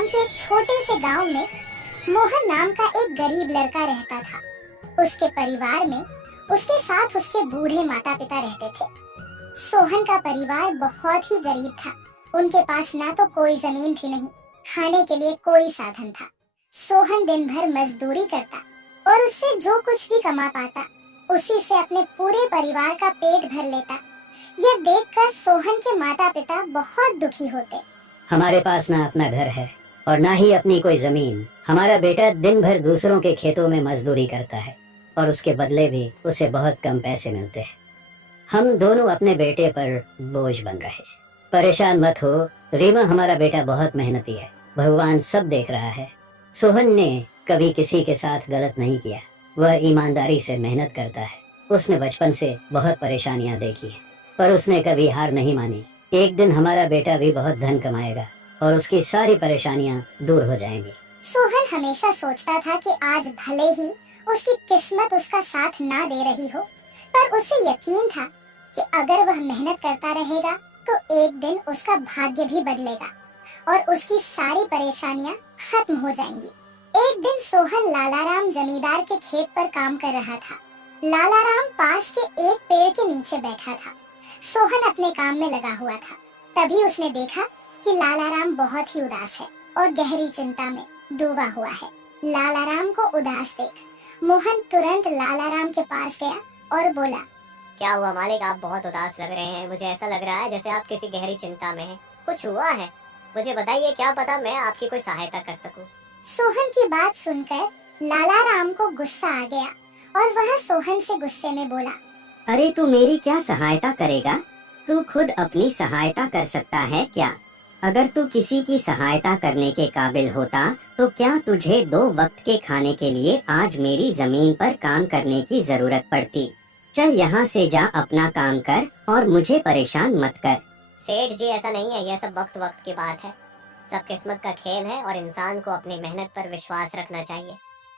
नाम के एक छोटे से गांव में मोहन नाम का एक गरीब लड़का रहता था। उसके परिवार में उसके साथ उसके बूढ़े माता पिता रहते थे। सोहन का परिवार बहुत ही गरीब था। उनके पास ना तो कोई जमीन थी, नहीं खाने के लिए कोई साधन था। सोहन दिन भर मजदूरी करता और उससे जो कुछ भी कमा पाता उसी से अपने पूरे परिवार का पेट भर लेता। यह देखकर सोहन के माता पिता बहुत दुखी होते। हमारे पास ना अपना घर है और ना ही अपनी कोई जमीन। हमारा बेटा दिन भर दूसरों के खेतों में मजदूरी करता है और उसके बदले भी उसे बहुत कम पैसे मिलते हैं। हम दोनों अपने बेटे पर बोझ बन रहे हैं। परेशान मत हो रीमा, हमारा बेटा बहुत मेहनती है, भगवान सब देख रहा है। सोहन ने कभी किसी के साथ गलत नहीं किया, वह ईमानदारी से मेहनत करता है। उसने बचपन से बहुत परेशानियां देखी हैं, पर उसने कभी हार नहीं मानी। एक दिन हमारा बेटा भी बहुत धन कमाएगा और उसकी सारी परेशानियां दूर हो जाएंगी। सोहन हमेशा सोचता था कि आज भले ही उसकी किस्मत उसका साथ ना दे रही हो, पर उसे यकीन था कि अगर वह मेहनत करता रहेगा तो एक दिन उसका भाग्य भी बदलेगा और उसकी सारी परेशानियां खत्म हो जाएंगी। एक दिन सोहन लालाराम जमींदार के खेत पर काम कर रहा था। लालाराम पास के एक पेड़ के नीचे बैठा था। सोहन अपने काम में लगा हुआ था। तभी उसने देखा कि लालाराम बहुत ही उदास है और गहरी चिंता में डूबा हुआ है। लालाराम को उदास देख मोहन तुरंत लालाराम के पास गया और बोला, क्या हुआ मालिक, आप बहुत उदास लग रहे हैं। मुझे ऐसा लग रहा है जैसे आप किसी गहरी चिंता में हैं। कुछ हुआ है? मुझे बताइए, क्या पता मैं आपकी कोई सहायता कर सकूं। सोहन की बात सुनकर लालाराम को गुस्सा आ गया और वह सोहन से गुस्से में बोला, अरे तू मेरी क्या सहायता करेगा? तू खुद अपनी सहायता कर सकता है क्या? अगर तू किसी की सहायता करने के काबिल होता तो क्या तुझे 2 वक्त के खाने के लिए आज मेरी जमीन पर काम करने की जरूरत पड़ती? चल यहाँ से जा, अपना काम कर और मुझे परेशान मत कर। सेठ जी, ऐसा नहीं है, यह सब वक्त वक्त की बात है। सब किस्मत का खेल है और इंसान को अपनी मेहनत पर विश्वास रखना चाहिए।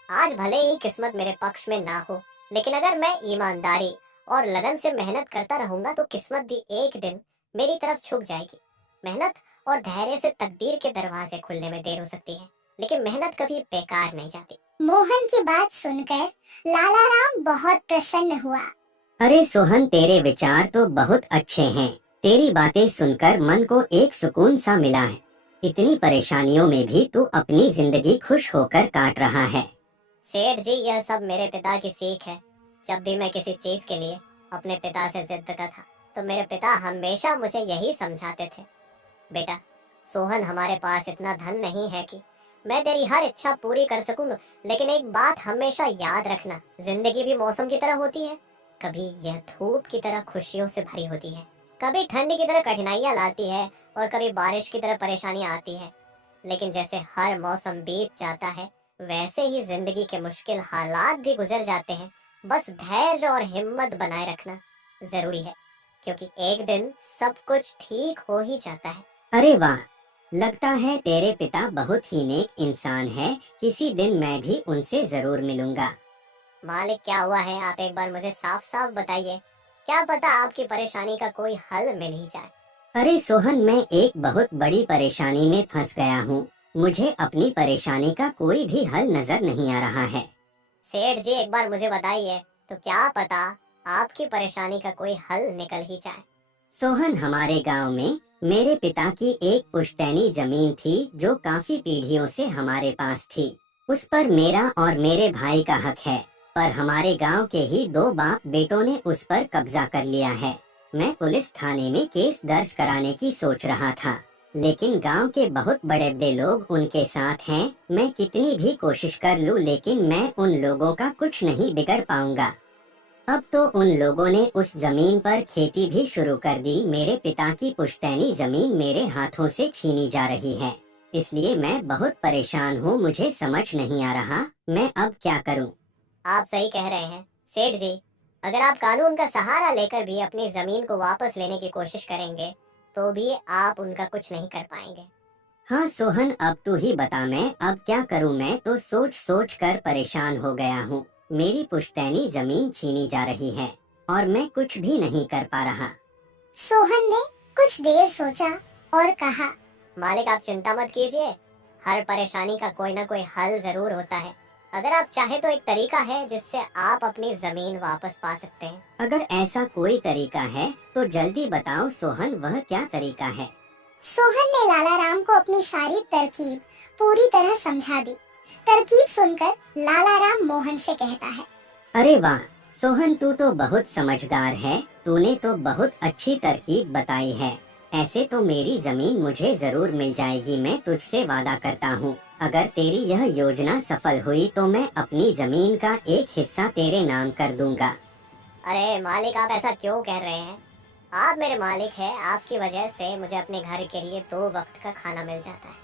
आज भले ही किस्मत मेरे पक्ष में ना हो, लेकिन अगर मैं ईमानदारी और लगन से मेहनत करता रहूंगा तो किस्मत भी एक दिन मेरी तरफ झुक जाएगी। मेहनत और धैर्य से तकदीर के दरवाजे खुलने में देर हो सकती है, लेकिन मेहनत कभी बेकार नहीं जाती। मोहन की बात सुनकर लालाराम बहुत प्रसन्न हुआ। अरे सोहन, तेरे विचार तो बहुत अच्छे हैं। तेरी बातें सुनकर मन को एक सुकून सा मिला है। इतनी परेशानियों में भी तू अपनी जिंदगी खुश होकर काट रहा है। सेठ जी, यह सब मेरे पिता की सीख है। जब भी मैं किसी चीज के लिए अपने पिता से जिद करता था तो मेरे पिता हमेशा मुझे यही समझाते थे, बेटा सोहन, हमारे पास इतना धन नहीं है कि मैं तेरी हर इच्छा पूरी कर सकूं, लेकिन एक बात हमेशा याद रखना, जिंदगी भी मौसम की तरह होती है। कभी यह धूप की तरह खुशियों से भरी होती है, कभी ठंड की तरह कठिनाइयां लाती है और कभी बारिश की तरह परेशानियां आती है। लेकिन जैसे हर मौसम बीत जाता है वैसे ही जिंदगी के मुश्किल हालात भी गुजर जाते हैं। बस धैर्य और हिम्मत बनाए रखना जरूरी है, क्योंकि एक दिन सब कुछ ठीक हो ही जाता है। अरे वाह, लगता है तेरे पिता बहुत ही नेक इंसान है। किसी दिन मैं भी उनसे जरूर मिलूंगा। मालिक, क्या हुआ है? आप एक बार मुझे साफ साफ बताइए, क्या पता आपकी परेशानी का कोई हल मिल ही जाए। अरे सोहन, मैं एक बहुत बड़ी परेशानी में फंस गया हूँ। मुझे अपनी परेशानी का कोई भी हल नजर नहीं आ रहा है। सेठ जी, एक बार मुझे बताइए तो क्या पता आपकी परेशानी का कोई हल निकल ही जाए। सोहन, हमारे गांव में मेरे पिता की एक पुश्तैनी जमीन थी जो काफी पीढ़ियों से हमारे पास थी। उस पर मेरा और मेरे भाई का हक है, पर हमारे गांव के ही 2 बाप बेटों ने उस पर कब्जा कर लिया है। मैं पुलिस थाने में केस दर्ज कराने की सोच रहा था, लेकिन गांव के बहुत बड़े बड़े लोग उनके साथ हैं। मैं कितनी भी कोशिश कर लूं, लेकिन मैं उन लोगों का कुछ नहीं बिगड़ पाऊंगा। अब तो उन लोगों ने उस जमीन पर खेती भी शुरू कर दी। मेरे पिता की पुश्तैनी जमीन मेरे हाथों से छीनी जा रही है, इसलिए मैं बहुत परेशान हूँ। मुझे समझ नहीं आ रहा मैं अब क्या करूँ। आप सही कह रहे हैं सेठ जी, अगर आप कानून का सहारा लेकर भी अपनी जमीन को वापस लेने की कोशिश करेंगे तो भी आप उनका कुछ नहीं कर पाएंगे। हाँ सोहन, अब तू ही बता, मैं अब क्या करूँ? मैं तो सोच सोच कर परेशान हो गया हूँ। मेरी पुश्तैनी जमीन छीनी जा रही है और मैं कुछ भी नहीं कर पा रहा। सोहन ने कुछ देर सोचा और कहा, मालिक, आप चिंता मत कीजिए, हर परेशानी का कोई ना कोई हल जरूर होता है। अगर आप चाहे तो एक तरीका है जिससे आप अपनी जमीन वापस पा सकते हैं। अगर ऐसा कोई तरीका है तो जल्दी बताओ सोहन, वह क्या तरीका है? सोहन ने लाला राम को अपनी सारी तरकीब पूरी तरह समझा दी। तरकीब सुनकर लाला राम मोहन से कहता है, अरे वाह सोहन, तू तो बहुत समझदार है। तूने तो बहुत अच्छी तरकीब बताई है। ऐसे तो मेरी जमीन मुझे जरूर मिल जाएगी। मैं तुझसे वादा करता हूँ, अगर तेरी यह योजना सफल हुई तो मैं अपनी जमीन का एक हिस्सा तेरे नाम कर दूंगा। अरे मालिक, आप ऐसा क्यों कह रहे हैं? आप मेरे मालिक हैं। आपकी वजह से मुझे अपने घर के लिए 2 वक्त का खाना मिल जाता है।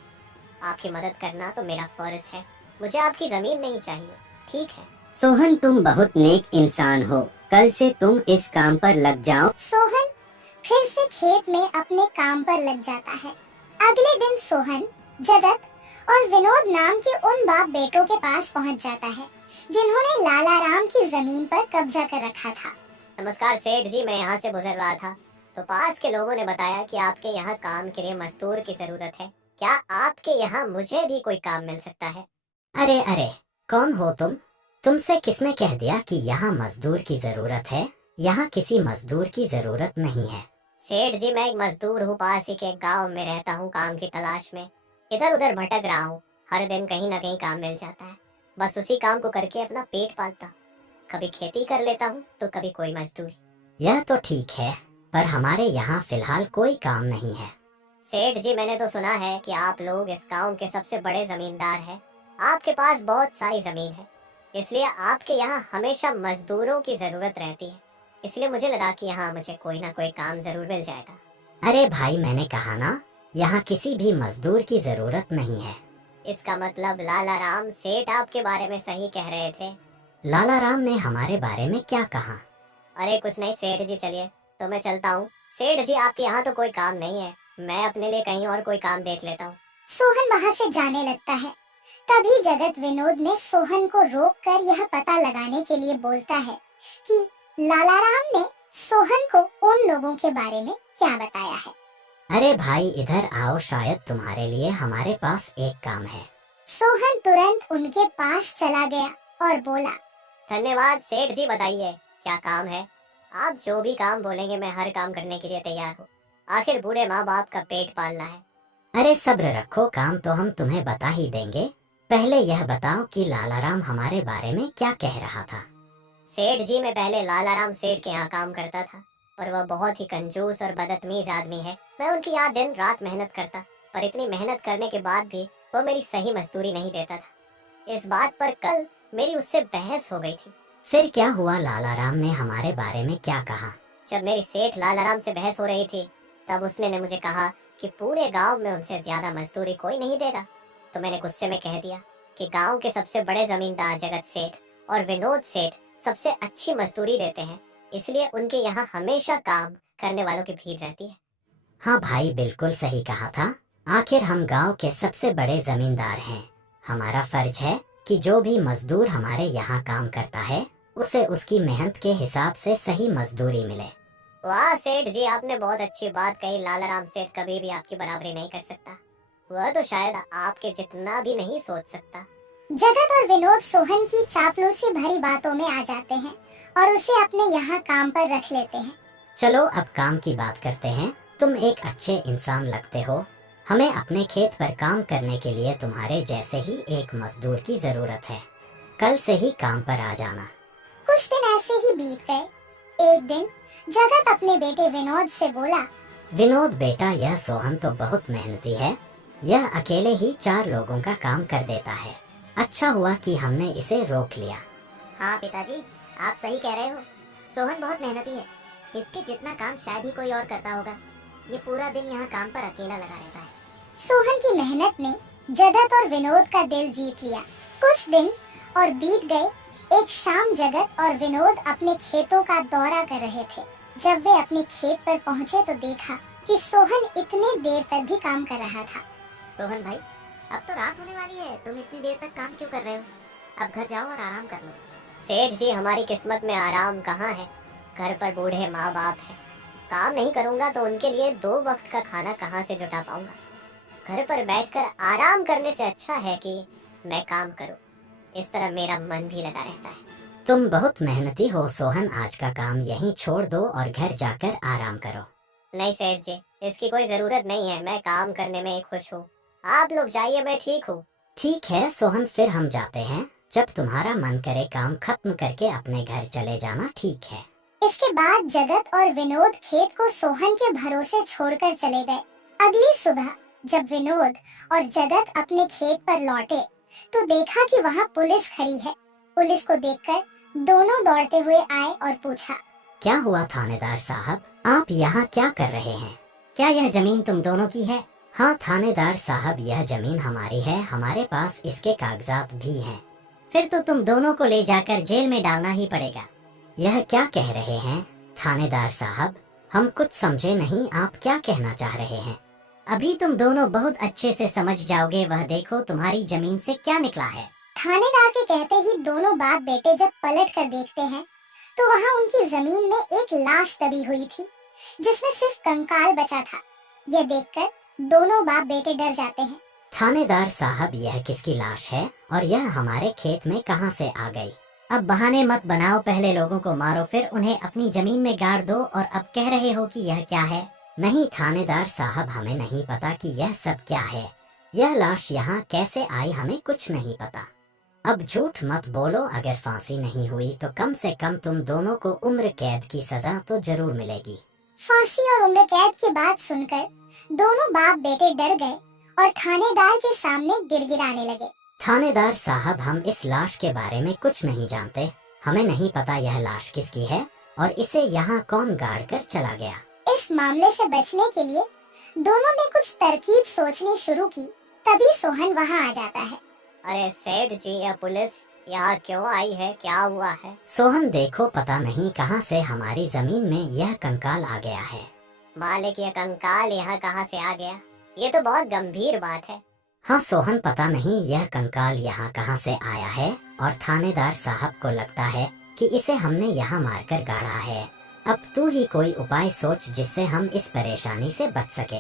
आपकी मदद करना तो मेरा फर्ज है। मुझे आपकी जमीन नहीं चाहिए, ठीक है? सोहन, तुम बहुत नेक इंसान हो। कल से तुम इस काम पर लग जाओ। सोहन फिर से खेत में अपने काम पर लग जाता है। अगले दिन सोहन जगत और विनोद नाम के उन बाप बेटों के पास पहुंच जाता है जिन्होंने लाला राम की जमीन पर कब्जा कर रखा था। नमस्कार सेठ जी, मैं यहाँ से गुजर रहा था तो पास के लोगों ने बताया कि आपके यहाँ काम के लिए मजदूर की जरूरत है। क्या आपके यहाँ मुझे भी कोई काम मिल सकता है? अरे अरे, कौन हो तुम? तुमसे किसने कह दिया कि यहाँ मजदूर की जरूरत है? यहाँ किसी मजदूर की जरूरत नहीं है। सेठ जी, मैं एक मजदूर हूँ। पास ही के गांव में रहता हूँ काम की तलाश में। इधर उधर भटक रहा हूँ। हर दिन कहीं ना कहीं काम मिल जाता है। बस उसी काम को करके अपना पेट पालता। कभी खेती कर लेता हूँ तो कभी कोई मजदूरी। यह तो ठीक है, पर हमारे यहाँ फिलहाल कोई काम नहीं है। सेठ जी, मैंने तो सुना है कि आप लोग इस गांव के सबसे बड़े जमींदार हैं। आपके पास बहुत सारी जमीन है, इसलिए आपके यहाँ हमेशा मजदूरों की जरूरत रहती है। इसलिए मुझे लगा कि यहाँ मुझे कोई ना कोई काम जरूर मिल जाएगा। अरे भाई, मैंने कहा ना, यहाँ किसी भी मजदूर की जरूरत नहीं है। इसका मतलब लाला राम सेठ आपके बारे में सही कह रहे थे। लाला राम ने हमारे बारे में क्या कहा? अरे कुछ नहीं सेठ जी, चलिए तो मैं चलता हूँ। सेठ जी, आपके यहाँ तो कोई काम नहीं है। मैं अपने लिए कहीं और कोई काम देख लेता हूँ। सोहन वहाँ से जाने लगता है। तभी जगत विनोद ने सोहन को रोककर यह पता लगाने के लिए बोलता है कि लाला राम ने सोहन को उन लोगों के बारे में क्या बताया है। अरे भाई, इधर आओ, शायद तुम्हारे लिए हमारे पास एक काम है। सोहन तुरंत उनके पास चला गया और बोला, धन्यवाद सेठ जी, बताइए क्या काम है? आप जो भी काम बोलेंगे मैं हर काम करने के लिए तैयार हूँ। आखिर बूढ़े माँ बाप का पेट पालना है। अरे सब्र रखो, काम तो हम तुम्हें बता ही देंगे। पहले यह बताओ कि लाला राम हमारे बारे में क्या कह रहा था। सेठ जी, मैं पहले लाला राम सेठ के यहाँ काम करता था और वह बहुत ही कंजूस और बदतमीज आदमी है। मैं उनकी यहाँ दिन रात मेहनत करता, पर इतनी मेहनत करने के बाद भी वो मेरी सही मजदूरी नहीं देता था। इस बात पर कल मेरी उससे बहस हो गई थी। फिर क्या हुआ? लाला राम ने हमारे बारे में क्या कहा? जब मेरी सेठ लाला राम से बहस हो रही थी तब उसने मुझे कहा कि पूरे गांव में उनसे ज्यादा मजदूरी कोई नहीं देगा। तो मैंने गुस्से में कह दिया कि गांव के सबसे बड़े जमींदार जगत सेठ और विनोद सेठ सबसे अच्छी मजदूरी देते हैं, इसलिए उनके यहाँ हमेशा काम करने वालों की भीड़ रहती है। हाँ भाई, बिल्कुल सही कहा था। आखिर हम गांव के सबसे बड़े जमींदार हैं। हमारा फर्ज है कि जो भी मजदूर हमारे यहाँ काम करता है उसे उसकी मेहनत के हिसाब से सही मजदूरी मिले। वाह सेठ जी, आपने बहुत अच्छी बात कही। लाला राम सेठ कभी भी आपकी बराबरी नहीं कर सकता। वह तो शायद आपके जितना भी नहीं सोच सकता। जगत और विनोद सोहन की चापलूसी भरी बातों में आ जाते हैं और उसे अपने यहाँ काम पर रख लेते हैं। चलो अब काम की बात करते हैं। तुम एक अच्छे इंसान लगते हो। हमें अपने खेत पर काम करने के लिए तुम्हारे जैसे ही एक मजदूर की जरूरत है। कल से ही काम पर आ जाना। कुछ दिन ऐसे ही बीत गए। एक दिन जगत अपने बेटे विनोद से बोला, विनोद बेटा, यह सोहन तो बहुत मेहनती है। यह अकेले ही 4 लोगों का काम कर देता है। अच्छा हुआ कि हमने इसे रोक लिया। हाँ पिताजी, आप सही कह रहे हो। सोहन बहुत मेहनती है। इसके जितना काम शायद ही कोई और करता होगा। ये पूरा दिन यहाँ काम पर अकेला लगा रहता है। सोहन की मेहनत ने जगत और विनोद का दिल जीत लिया। कुछ दिन और बीत गए। एक शाम जगत और विनोद अपने खेतों का दौरा कर रहे थे। जब वे अपने खेत पर पहुँचे तो देखा कि सोहन इतने देर तक भी काम कर रहा था। सोहन भाई, अब तो रात होने वाली है, तुम इतनी देर तक काम क्यों कर रहे हो? अब घर जाओ और आराम कर लो। सेठ जी, हमारी किस्मत में आराम कहाँ है? घर पर बूढ़े माँ बाप है। काम नहीं करूँगा तो उनके लिए 2 वक्त का खाना कहाँ से जुटा पाऊंगा? घर पर बैठकर आराम करने से अच्छा है कि मैं काम करूं। इस तरह मेरा मन भी लगा रहता है। तुम बहुत मेहनती हो सोहन, आज का काम यहीं छोड़ दो और घर जाकर आराम करो। नहीं सेठ जी, इसकी कोई जरूरत नहीं है। मैं काम करने में खुश हूँ। आप लोग जाइए, मैं ठीक हूँ। ठीक है सोहन, फिर हम जाते हैं। जब तुम्हारा मन करे काम खत्म करके अपने घर चले जाना, ठीक है। इसके बाद जगत और विनोद खेत को सोहन के भरोसे छोड़कर चले गए। अगली सुबह जब विनोद और जगत अपने खेत पर लौटे तो देखा कि वहाँ पुलिस खड़ी है। पुलिस को देखकर दोनों दौड़ते हुए आए और पूछा, क्या हुआ थानेदार साहब, आप यहाँ क्या कर रहे हैं? क्या यह जमीन तुम दोनों की है? हाँ थानेदार साहब, यह जमीन हमारी है, हमारे पास इसके कागजात भी हैं। फिर तो तुम दोनों को ले जाकर जेल में डालना ही पड़ेगा। यह क्या कह रहे हैं थानेदार साहब? हम कुछ समझे नहीं, आप क्या कहना चाह रहे हैं? अभी तुम दोनों बहुत अच्छे से समझ जाओगे। वह देखो तुम्हारी जमीन से क्या निकला है। थानेदार के कहते ही दोनों बाप बेटे जब पलट कर देखते हैं तो वहाँ उनकी जमीन में एक लाश दबी हुई थी जिसमें सिर्फ कंकाल बचा था। यह देखकर दोनों बाप बेटे डर जाते हैं। थानेदार साहब, यह किसकी लाश है और यह हमारे खेत में कहां से आ गई? अब बहाने मत बनाओ, पहले लोगों को मारो फिर उन्हें अपनी जमीन में गाड़ दो और अब कह रहे हो कि यह क्या है। नहीं थानेदार साहब, हमें नहीं पता कि यह सब क्या है। यह लाश यहाँ कैसे आई हमें कुछ नहीं पता। अब झूठ मत बोलो, अगर फांसी नहीं हुई तो कम से कम तुम दोनों को उम्र कैद की सजा तो जरूर मिलेगी। फांसी और उम्र कैद की बात सुनकर दोनों बाप बेटे डर गए और थानेदार के सामने गिड़गिड़ाने लगे। थानेदार साहब, हम इस लाश के बारे में कुछ नहीं जानते। हमें नहीं पता यह लाश किसकी है और इसे यहाँ कौन गाड़ कर चला गया। इस मामले से बचने के लिए दोनों ने कुछ तरकीब सोचनी शुरू की। तभी सोहन वहाँ आ जाता है। अरे सेठ जी, यह पुलिस यहाँ क्यों आई है? क्या हुआ है? सोहन देखो, पता नहीं कहां से हमारी जमीन में यह कंकाल आ गया है। मालिक, यह कंकाल यहाँ कहाँ से आ गया? ये तो बहुत गंभीर बात है। हाँ सोहन, पता नहीं यह कंकाल यहाँ कहां से आया है और थानेदार साहब को लगता है कि इसे हमने यहाँ मारकर गाड़ा है। अब तू ही कोई उपाय सोच जिससे हम इस परेशानी से बच सके।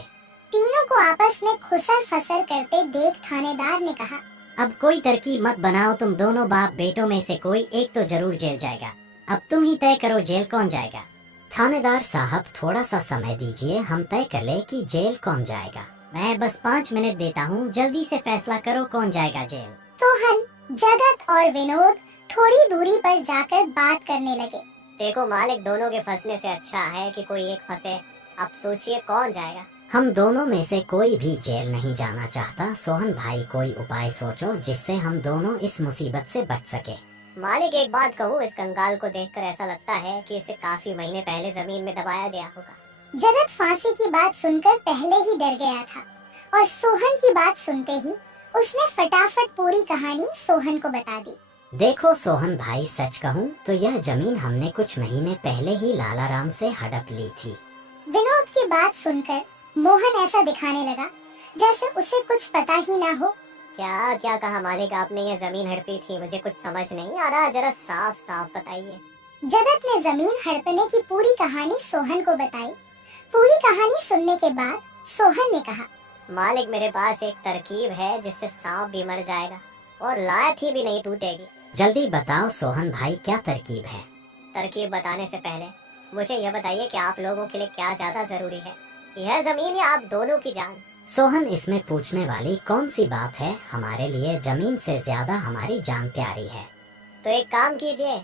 तीनों को आपस में खुसर फसर करते देख थानेदार ने कहा, अब कोई तरकीब मत बनाओ, तुम दोनों बाप बेटों में से कोई एक तो जरूर जेल जाएगा। अब तुम ही तय करो जेल कौन जाएगा। थानेदार साहब, थोड़ा सा समय दीजिए, हम तय कर ले कि जेल कौन जाएगा। मैं बस 5 मिनट देता हूँ, जल्दी से फैसला करो कौन जाएगा जेल। सोहन, जगत और विनोद थोड़ी दूरी पर जाकर बात करने लगे। देखो मालिक, दोनों के फंसने से अच्छा है कि कोई एक फंसे। अब सोचिए कौन जाएगा। हम दोनों में से कोई भी जेल नहीं जाना चाहता। सोहन भाई, कोई उपाय सोचो जिससे हम दोनों इस मुसीबत से बच सके। मालिक, एक बात कहूँ, इस कंकाल को देखकर ऐसा लगता है कि इसे काफी महीने पहले जमीन में दबाया गया होगा। जगत फांसी की बात सुनकर पहले ही डर गया था और सोहन की बात सुनते ही उसने फटाफट पूरी कहानी सोहन को बता दी। देखो सोहन भाई, सच कहूँ तो यह जमीन हमने कुछ महीने पहले ही लालाराम से हड़प ली थी। विनोद की बात सुनकर मोहन ऐसा दिखाने लगा जैसे उसे कुछ पता ही ना हो। क्या क्या कहा मालिक आपने? ये जमीन हड़पी थी, मुझे कुछ समझ नहीं आ रहा, जरा साफ साफ बताइए। जगत ने जमीन हड़पने की पूरी कहानी सोहन को बताई। पूरी कहानी सुनने के बाद सोहन ने कहा, मालिक, मेरे पास एक तरकीब है जिससे सांप भी मर जाएगा और लाठी भी नहीं टूटेगी। जल्दी बताओ सोहन भाई, क्या तरकीब है? तरकीब बताने से पहले मुझे यह बताइए कि आप लोगों के लिए क्या ज्यादा जरूरी है, यह जमीन या आप दोनों की जान? सोहन, इसमें पूछने वाली कौन सी बात है? हमारे लिए जमीन से ज्यादा हमारी जान प्यारी है। तो एक काम कीजिए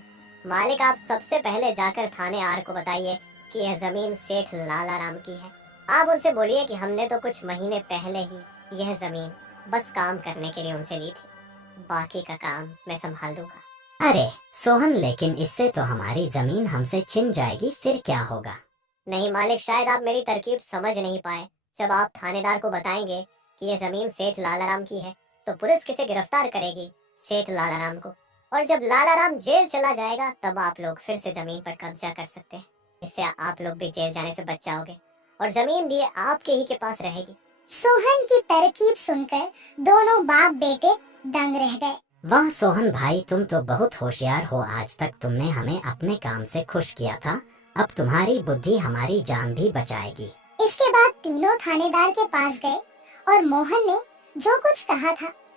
मालिक, आप सबसे पहले जाकर थाने आर को बताइए कि यह जमीन सेठ लालाराम की है। आप उनसे बोलिए कि हमने तो कुछ महीने पहले ही यह जमीन बस काम करने के लिए उनसे ली थी, बाकी का काम मैं संभाल लूंगा। अरे सोहन, लेकिन इससे तो हमारी जमीन हमसे छिन जाएगी, फिर क्या होगा? नहीं मालिक, शायद आप मेरी तरकीब समझ नहीं पाए। जब आप थानेदार को बताएंगे कि यह जमीन सेठ लालाराम की है तो पुलिस किसे गिरफ्तार करेगी? सेठ लालाराम को। और जब लालाराम जेल चला जाएगा तब आप लोग फिर से जमीन पर कब्जा कर सकते हैं। इससे आप लोग भी जेल जाने से बच जाओगे और जमीन भी आपके ही के पास रहेगी। सोहन की तरकीब सुनकर दोनों बाप बेटे दंग रह गए। वाह सोहन भाई, तुम तो बहुत होशियार हो। आज तक तुमने हमें अपने काम से खुश किया था, अब तुम्हारी बुद्धि हमारी जान भी बचाएगी। इसके बाद तीनों थानेदार के पास गए और मोहन ने जो कुछ कहा था